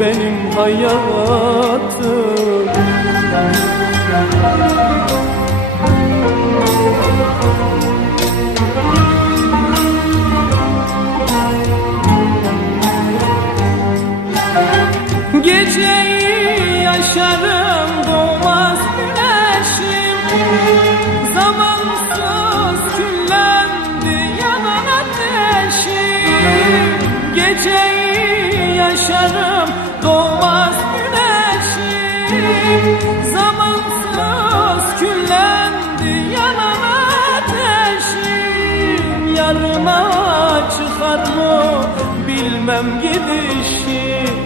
benim hayatım. Geceyi yaşarım doğmaz güneşim. Zamansız küllendi yanan ateşim. Geceyi bilmem gidişim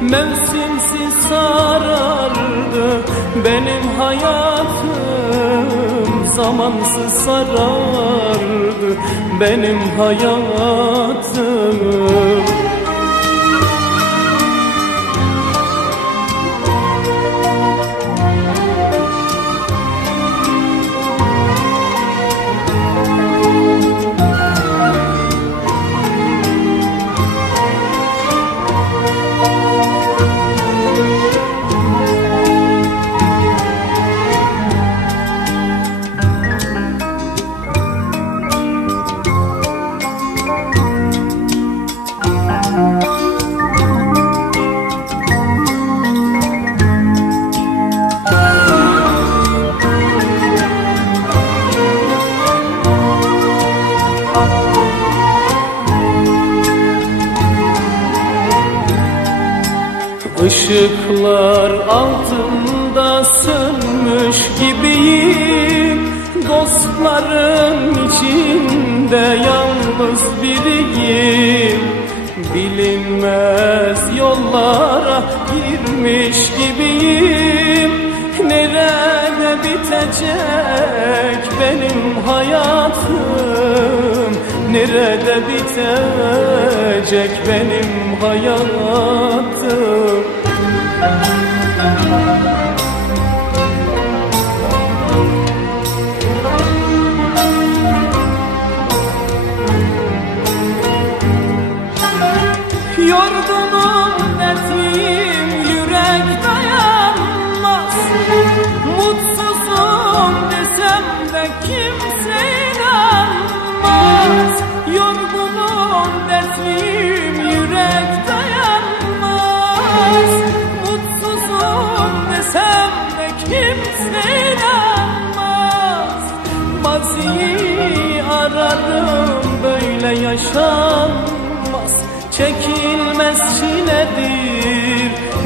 Mevsimsiz sarardı benim hayatım. Zamansız sarardı benim hayatım Işıklar altında sönmüş gibiyim. Dostların içinde yalnız biriyim. Bilinmez yollara girmiş gibiyim. Nerede bitecek benim Nerede bitecek benim hayatım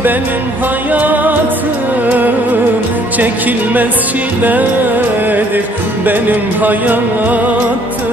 benim hayatım. Çekilmez çiledir benim hayatım